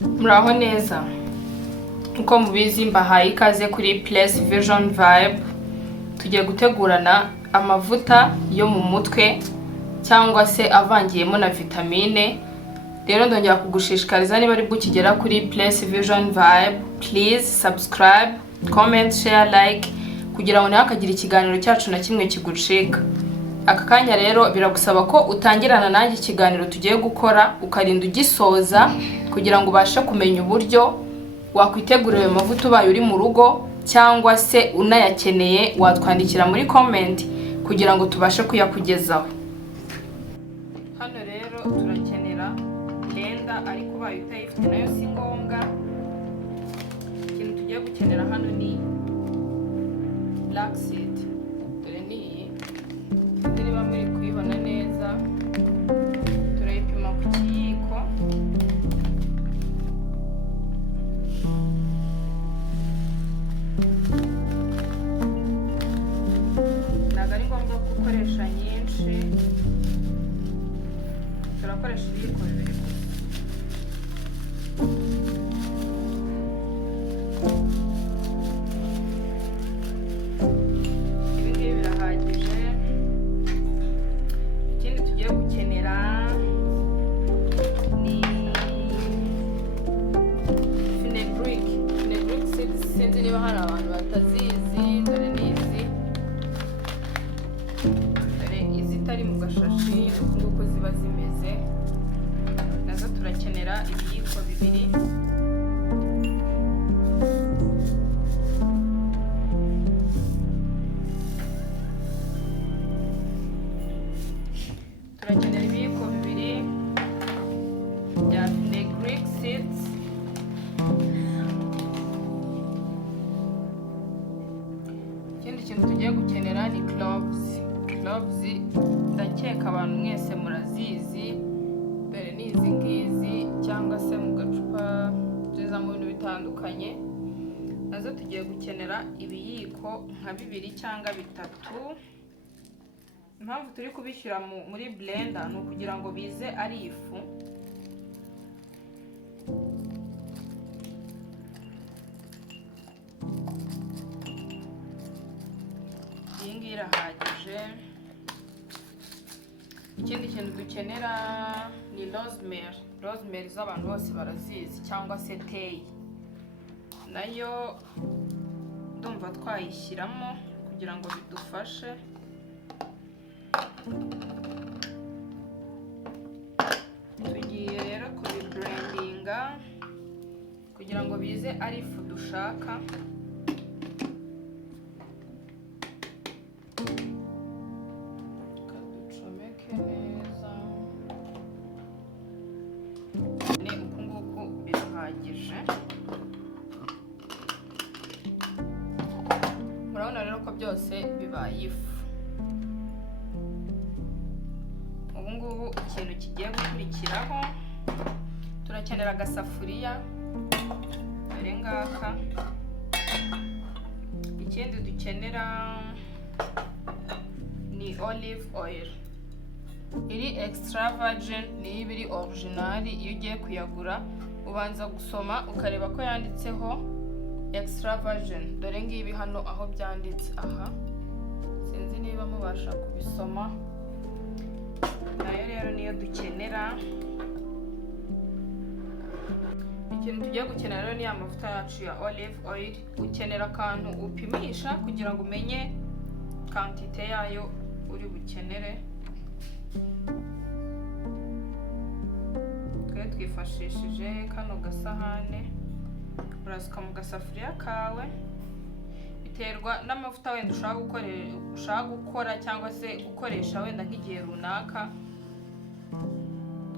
Muraho neza. Uko mubizi mbahaye ikaze kuri Place Vision Vibe. Tugiye gutegurana amavuta yo mu mutwe cyangwa se avangiyemo na vitamine. Rero ndongera kugushishikariza niba ari bukigera kuri Place Vision Vibe, please subscribe, comment, share, like kugira ngo ntihakagire ikiganiro cyacu na kimwe kigucika. Aka kanya rero biragusaba ko utangirana nanjye ikiganiro tugiye gukora ukarinda ugisoza kugira ngo ubashe kumenya uburyo wakwitegurira ayo mavuta ubaye uri mu rugo cyangwa se unayakeneye watwandikira muri comment kugira ngo tubashe kuyakugezaho. Hano rero turakenera blender ariko ubaye utayifite nayo si ngombwa. Ikintu tugiye gukenera hano ni black seed. Dore ni iyi. Niba muri kuyibona neza turayipima ku kiyiko. Ntabwo ari ngombwa gukoresha nyinshi, turakoresha ibiyiko bibiri gusa. Ibi ngibi birahagije. Ikindi tugiye gukenera ni fenugreek. Fenugreek seeds sinzi niba hari abantu batazizi. Dore ni izi. Dore izitari mu gashashi uko ziba zimeze. Nazo turakenera ibiyiko bibiri. Turakenera ibiyiko bibiri bya fenugreek seeds. Ikindi kintu tugiye gukenera ni cloves. Cloves ndakeka abantu mwese murazizi. Dore ni izi ngizi cyangwa se mu gacupa ziza mu bintu bitandukanye. Nazo tugiye gukenera ibiyiko nka bibiri cyangwa bitatu. Impamvu turi kubishyira muri blender ni ukugira ngo bize ari ifu. Iyi ngiyi irahagije. Ikindi kintu dukenera ni rosemary. Rosemary z'abantu bose barazizi cyangwa se thyme. Nayo ndumva twayishyiramo kugira ngo bidufashe. Tugiye rero kubiblendinga kugira ngo bize ari ifu dushaka. Kaducomeke neza. Ni uku nguku birahagije. Murabona rero ko byose bibaye ifu. Ubungubu ikintu kigiye gukurikiraho turakenera agasafuriya. Dore ngaka. Ikindi dukenera ni olive oil. Iri extra virgin ni ibiri original. Iyo ugiye kuyagura ubanza gusoma ukareba ko yanditseho extra virgin. Dore ngibi hano aho byanditse aha. Sinzi niba mubasha kubisoma. Nayo rero niyo dukenera. Ikintu tugiye gukenera rero ni amavuta yacu ya olive oil. Ukenera akantu upimisha kugira ngo umenye quantité yayo uri bukenere. Twifashishije kano gasahane. Urasuka mu gasafuriya kawe. Biterwa n'amavuta wenda ushaka gukora cyangwa se ukoresha wenda nk'igihe runaka.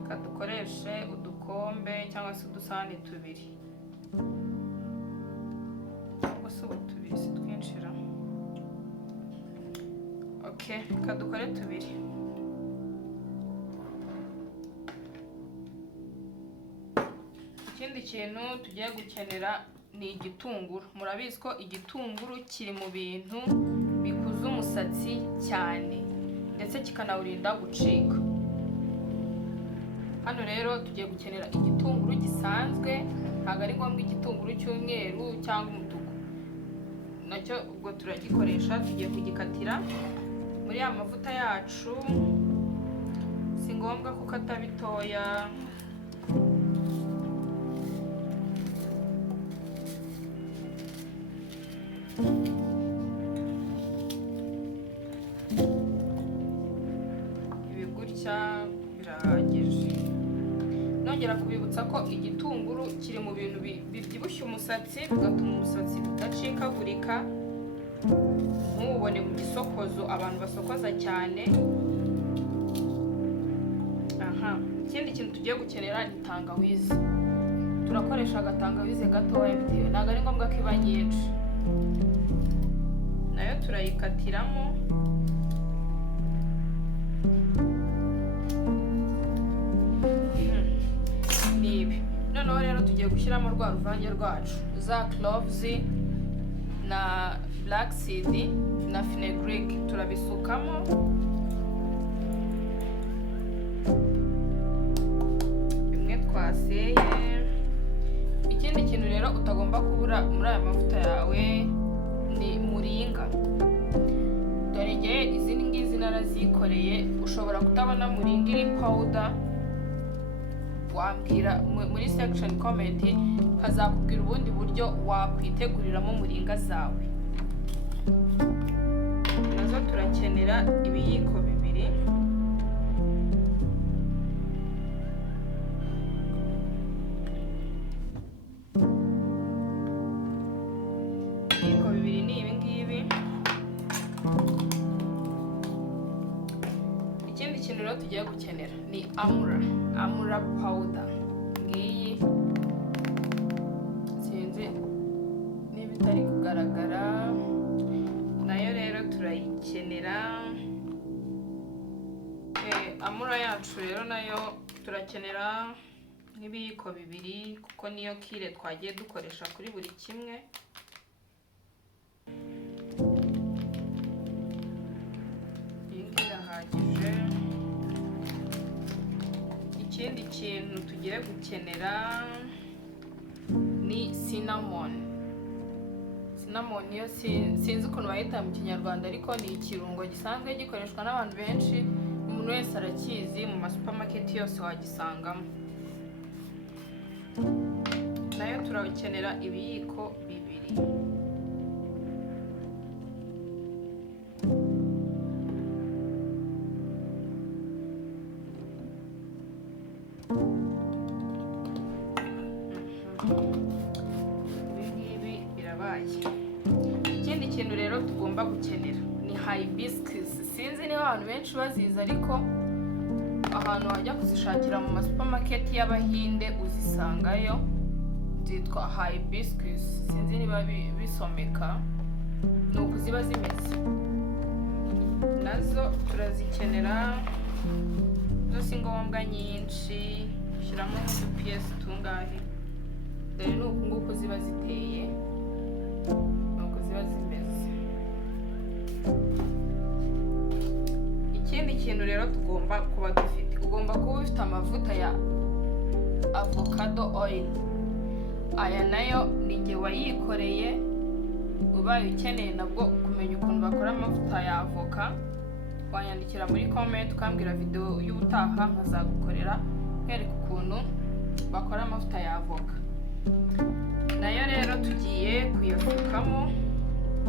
Kadukoreshe udukombe cyangwa se udusahane tubiri. Gusa ubu tubiri si twinshira. Okay, kadukore tubiri. Ikindi kintu tugiye gukenera ni igitunguru. Murabizi ko igitunguru kiri mu bintu bikuza umusatsi cyane ndetse kikanawurinda gucika. Hano rero tugiye gukenera igitunguru gisanzwe ntabwo ari ngombwa igitunguru cy'umweru cyangwa umutuku, nacyo ubwo turagikoresha. Tugiye kugikatira muri ya mavuta yacu, si ngombwa gukata bitoya. Ibi gutya birahagije. Nongera kubibutsa ko igitunguru kiri mu bintu bibyibushya umusatsi, bigatuma umusatsi udacikagurika, ntubone mu gisokozo abantu basokoza cyane. Ikindi kintu tugiye gukenera ni tangawizi. Turakoresha agatangawizi gatoya bitewe, ntabwo ari ngombwa ko iba nyinshi. Nayo turayikatiramo. Nibi noneho rero tugiye gushyiramo rwa ruvange rwacu, za cloves na black seed na fenugreek, turabisukamo. Bimwe twaseye. Ikindi kintu rero utagomba kubura muri aya mavuta yawe ni muringa. Dore ngewe izi ngizi narazikoreye. Ushobora kutabona muringa iri powder, wambwira muri section comment, kazakubwira ubundi buryo wakwiteguriramo muringa zawe. Nazo turakenera ibiyiko bibiri. Ibiyiko bibiri ni ibi ngibi. Ikindi kintu rero tugiye gukenera ni amura powder. Ngiyi sinzi niba itari kugaragara, nayo rero turayikenera. Amura yacu rero nayo turakenera nk'ibiyiko bibiri, kuko niyo kire twagiye dukoresha kuri buri kimwe. Iyi ngiyi irahagije. Ikindi kintu tugiye gukenera ni cinnamon. Cinnamon yo sinzi ukuntu bayita mu Kinyarwanda, ariko ni ikirungo gisanzwe gikoreshwa n'abantu benshi. Umuntu wese arakizi, mu masupermarket yose wagisangamo. Nayo turakenera ibiyiko bibiri. Ibi birabaye. Ikindi kintu rero tugomba gukenera ni hibiscus. Sinzi niba abantu benshi bazizi, ariko ahantu wajya kuzishakira mu masupermarket y'Abahinde uzisangayo. Zitwa hibiscus. Sinzi niba bisomeka, nuko ziba zimeze. Nazo turazikenera. Zo si ngombwa nyinshi, shyiramo udupiyesi tungahe. Dore nuko nguko ziba ziteye, nuko ziba zimeze. Ikindi kintu rero tugomba kuba dufite, ugomba kuba ufite amavuta ya avocado oil. Aya nayo ni njye wayikoreye. Ubaye ukeneye nabwo kumenya ukuntu bakora amavuta ya avoka, wanyandikira muri comment ukambwira video y'ubutaha nkazagukorera nkwereka ukuntu bakora amavuta ya avoka. Nayo rero tugiye kuyafukamo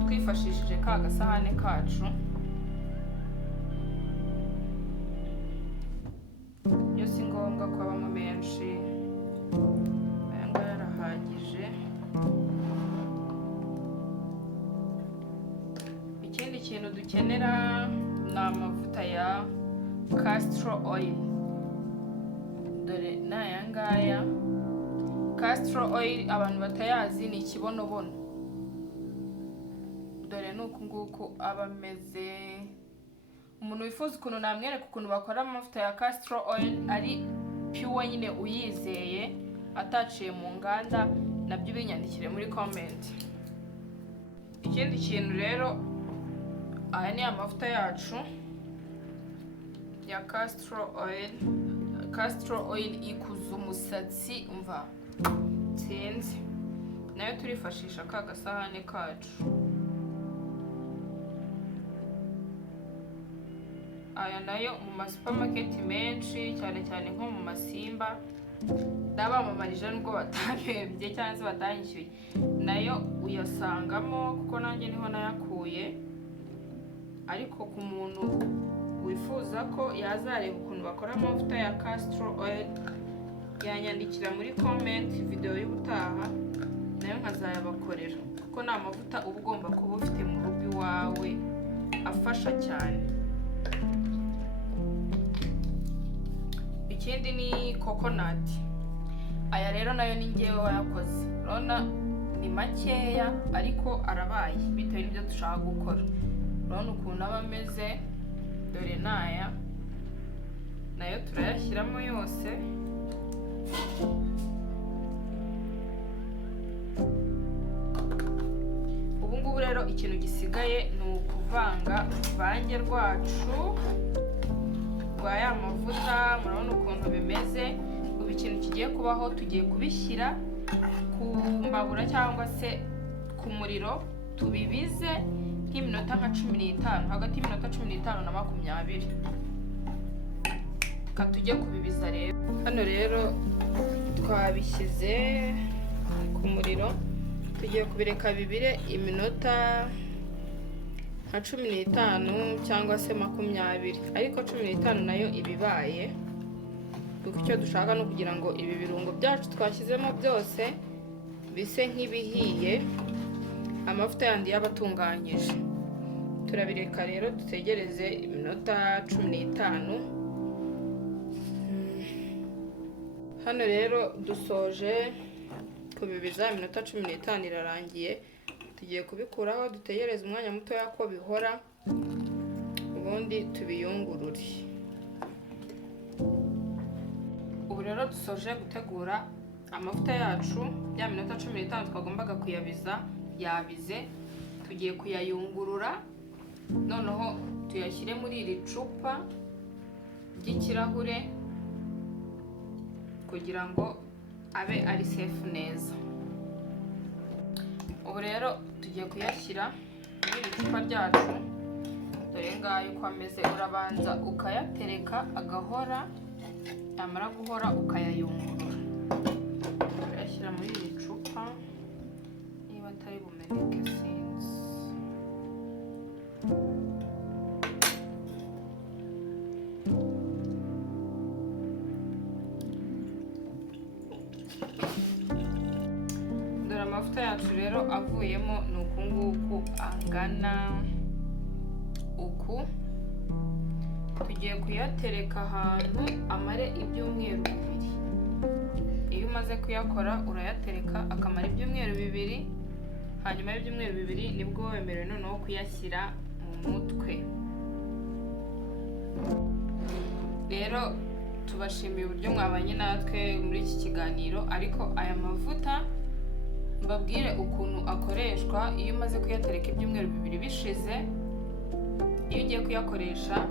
twifashishije ka gasahane kacu. Yo si ngombwa ko abamo menshi, aya ngaya yarahagije. Ikindi kintu dukenera ni amavuta ya castor oil. Dore n'aya ngaya. Castor oil abantu batayazi ni ikibonobono. Dore nuko nguko aba ameze. Umuntu wifuza ukuntu namwereka ukuntu bakora amavuta ya castor oil ari pure nyine uyizeye, ataciye mu nganda, nabyo binyandikire muri comment. Ikindi kintu rero, aya ni amavuta yacu ya castor oil. Castor oil ikuza umusatsi, umva sinzi nayo turifashisha ka gasahane kacu. Aya nayo mu ma supermarket menshi, cyane cyane nko mu Masimba, ndabamamarije nubwo batahembye cyangwa se batanyishyuye, nayo uyasangamo kuko nanjye niho nayakuye. Ariko ku muntu wifuza ko yazareba ukuntu bakora amavuta ya castor oil, yanyandikira muri comment video y'ubutaha nayo nkazayabakorera, kuko ni amavuta uba ugomba kuba ufite mu rugo iwawe afasha cyane. Ikindi ni coconut. Aya rero nayo ni ngewe wayakoze. Urabona ni makeya ariko arabaye bitewe n'ibyo dushaka gukora. Urabona ukuntu aba ameze, dore naya nayo turayashyiramo yose. Ubu ngubu rero ikintu gisigaye ni ukuvanga uruvange rwacu rwa ya mavuta. Murabona ukuntu bimeze. Ubu ikintu kigiye kubaho, tugiye kubishyira ku mbabura cyangwa se ku muriro, tubibize nk'iminota nka 15, hagati y'iminota 15 na 20. Tujye kubibiza rero. Hano rero twabishyize ku muriro, tugiye kubireka bibire iminota nka 15 cyangwa se 20, ariko 15 nayo ibibaye. Kuko icyo dushaka no kugira ngo ibi birungo byacu twashyizemo byose bise nk'ibihiye, amavuta yandi yabatunganyije. Turabireka rero dutegereze iminota 15. Hano rero dusoje kubibiza, iminota 15 irarangiye. Tugiye kubikuraho, dutegereze umwanya muto yako bihora, ubundi tubiyungurure. Ubu rero dusoje gutegura amavuta yacu, ya minota 15 twagombaga kuyabiza yabize. Tugiye kuyayungurura, noneho tuyashyire muri iri cupa ry'ikirahure kugira ngo abe ari safe neza. Ubu rero tugiye kuyashyira muri iri cupa ryacu, dore ngayo uko ameze. Urabanza ukayatereka agahora, yamara guhora ukayayungurura. Turayashyira muri iri cupa, niba atari bumeneke sinzi. Dore amavuta yacu rero avuyemo ni uku nguku angana uku. Tugiye kuyatereka ahantu amare ibyumweru 2. Iyo umaze kuyakora urayatereka akamara ibyumweru 2, hanyuma y'ibyumweru 2 nibwo wemerewe noneho kuyashyira mu mutwe. Rero tubashimiye uburyo mwabanye natwe muri iki kiganiro, ariko aya mavuta mbabwire ukuntu akoreshwa. Iyo umaze kuyatereka ibyumweru 2 bishize, iyo ugiye kuyakoresha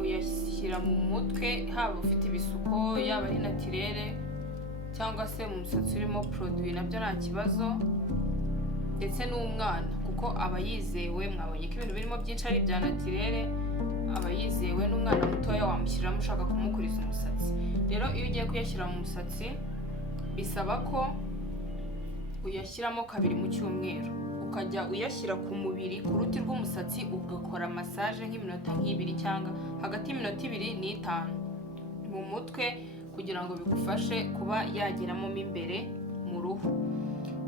uyashyira mu mutwe, haba ufite ibisuko, yaba ari naturere cyangwa se mu musatsi urimo produit, nabyo nta kibazo. Ndetse n'umwana, kuko aba yizewe. Mwabonye ko ibintu birimo byinshi ari ibya naturere, aba yizewe. N'umwana mutoya wamushyiramo ushaka kumukuriza umusatsi. Rero iyo ugiye kuyashyira mu musatsi, bisaba ko uyashyiramo 2 mu cyumweru. Ukajya uyashyira ku mubiri, ku ruti rw'umusatsi, ugakora massage nk'iminota 2 cyangwa hagati y'iminota 2 n'5 mu mutwe, kugira ngo bigufashe kuba yageramo imbere mu ruhu.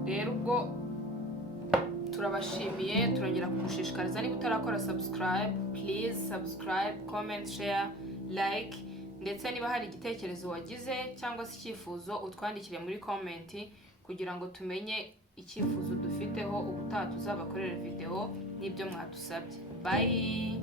Rero ubwo turabashimiye, turongera kugushishikariza, niba utarakora subscribe, please subscribe, comment, share, like. Ndetse niba hari igitekerezo wagize cyangwa se icyifuzo, utwandikire muri comment kugira ngo tumenye icyifuzo dufiteho ubutaha tuzabakorera video n'ibyo mwadusabye. Bye.